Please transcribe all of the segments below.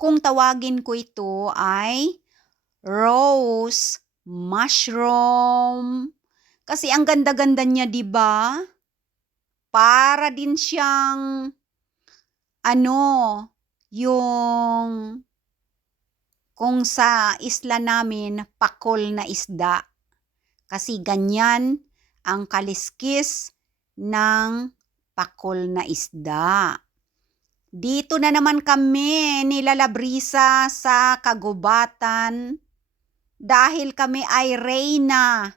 kung tawagin ko ito ay rose mushroom. Kasi ang ganda-ganda niya, 'di ba? Para din siyang ano, yung kung sa isla namin pakol na isda. Kasi ganyan ang kaliskis ng pakol na isda. Dito na naman kami nilalabrisa sa kagubatan dahil kami ay reyna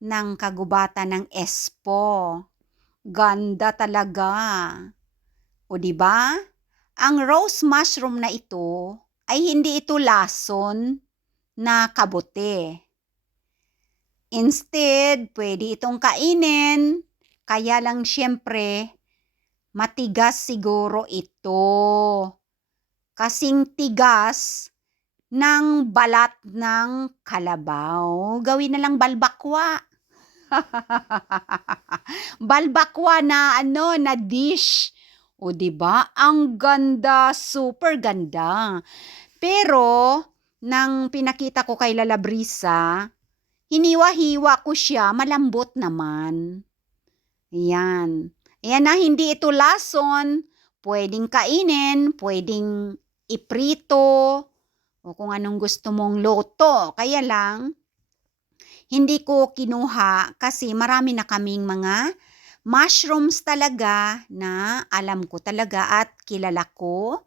ng kagubatan ng Espoo. Ganda talaga. O di ba? Ang rose mushroom na ito ay hindi ito lason na kabote. Instead, pwede itong kainin. Kaya lang siyempre, matigas siguro ito. Kasing tigas ng balat ng kalabaw. Gawin na lang balbakwa. Balbakwa na na dish. O 'di ba? Ang ganda, super ganda. Pero nang pinakita ko kay Lala Brisa, hiniwa-hiwa ko siya, malambot naman. Ayan. Ayan na, hindi ito lason. Pwedeng kainin, pwedeng iprito, o kung anong gusto mong luto. Kaya lang, hindi ko kinuha kasi marami na kaming mga mushrooms talaga na alam ko talaga at kilala ko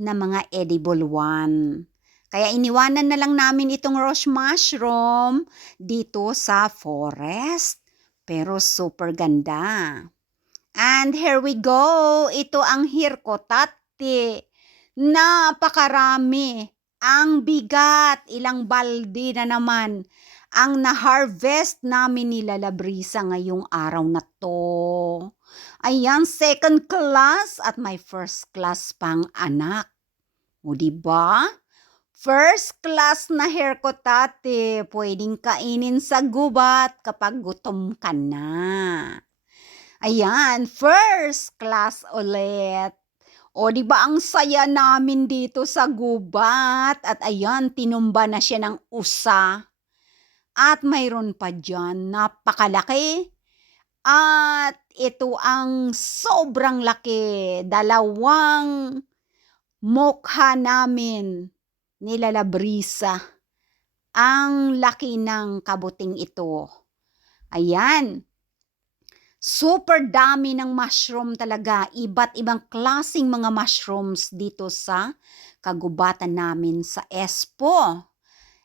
na mga edible one. Kaya iniwanan na lang namin itong rose mushroom dito sa forest. Pero super ganda. And here we go. Ito ang hirkotate. Napakarami. Ang bigat. Ilang balde na naman ang na-harvest namin ni Lala Brisa ngayong araw na to. Ayan, second class at may first class pang anak. O diba? First class na hirkotate, pwedeng kainin sa gubat kapag gutom ka na. Ayan, first class ulit. O di ba ang saya namin dito sa gubat at ayan, tinumba na siya ng usa. At mayroon pa dyan, napakalaki. At ito ang sobrang laki, dalawang mukha namin ni Lala Brisa. Ang laki ng kabuting ito. Ayan. Super dami ng mushroom talaga. Iba't ibang klaseng mga mushrooms dito sa kagubatan namin sa Espoo.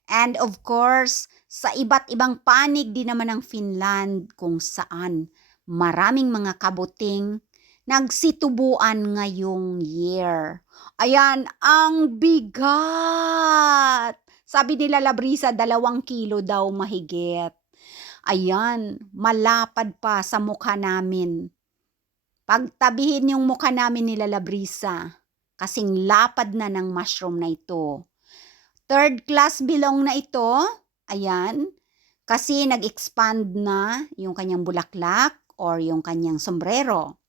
And of course, sa iba't ibang panig din naman ng Finland kung saan maraming mga kabuting nagsitubuan ngayong year. Ayan, ang bigat! Sabi nila Labrisa, 2 kilo daw mahigit. Ayan, malapad pa sa mukha namin. Pagtabihin yung mukha namin nila Labrisa, kasing lapad na ng mushroom na ito. Third class bilong na ito, ayan, kasi nag-expand na yung kanyang bulaklak or yung kanyang sombrero.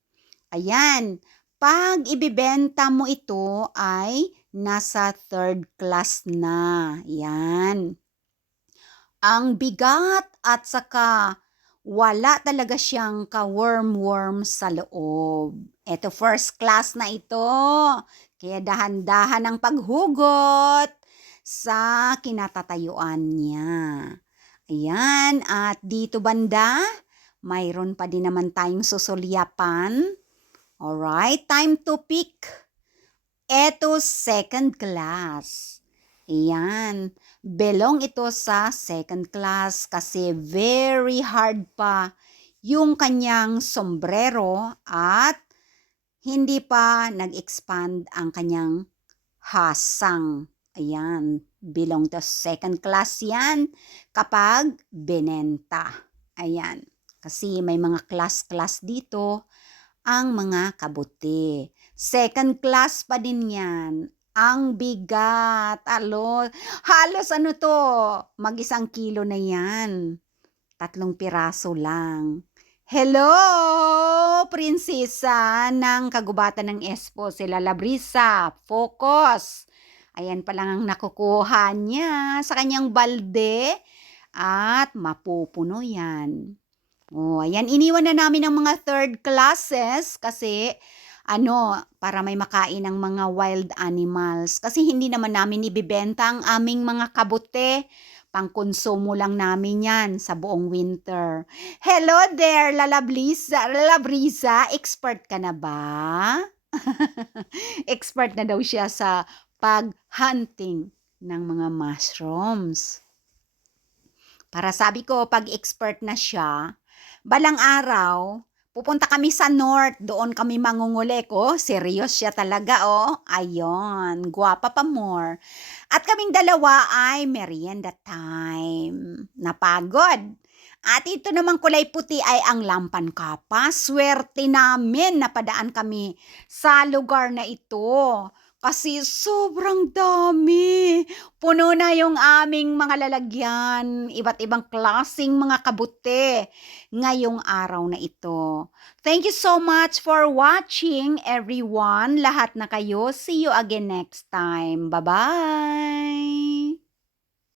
Ayan, pag ibibenta mo ito ay nasa third class na. Ayan. Ang bigat at saka wala talaga siyang ka-worm-worm sa loob. Ito first class na ito. Kaya dahan-dahan ang paghugot sa kinatatayuan niya. Ayan, at dito banda, mayroon pa din naman tayong susulyapan. Alright, time to pick. Ito second class. Ayan, belong ito sa second class kasi very hard pa yung kanyang sombrero at hindi pa nag-expand ang kanyang hasang. Ayan, belong to second class yan kapag benenta. Ayan, kasi may mga class-class dito ang mga kabuti. Second class pa din yan. Ang bigat. Halos ano to, mag-1 kilo na yan. 3 piraso lang. Hello, prinsesa ng kagubatan ng Espoo, sila Labrisa. Focus. Ayan pa lang ang nakukuha niya sa kanyang balde at mapupuno yan. Oh, ayan iniwan na namin ang mga third classes kasi para may makain ng mga wild animals. Kasi hindi naman namin ibebenta ang aming mga kabute. Pangkonsumo lang namin yan sa buong winter. Hello there, Lalabrisa. Lalabrisa, expert ka na ba? Expert na daw siya sa pag-hunting ng mga mushrooms. Para sabi ko, pag expert na siya, balang araw, pupunta kami sa north, doon kami mangunguli ko. Serious siya talaga, oh. Ayon, gwapa pa more. At kaming dalawa ay merienda time. Napagod. At ito namang kulay puti ay ang lampan kapa. Swerte namin napadaan kami sa lugar na ito. Kasi sobrang dami. Puno na yung aming mga lalagyan. Iba't ibang klasing mga kabute ngayong araw na ito. Thank you so much for watching everyone. Lahat na kayo. See you again next time. Bye-bye!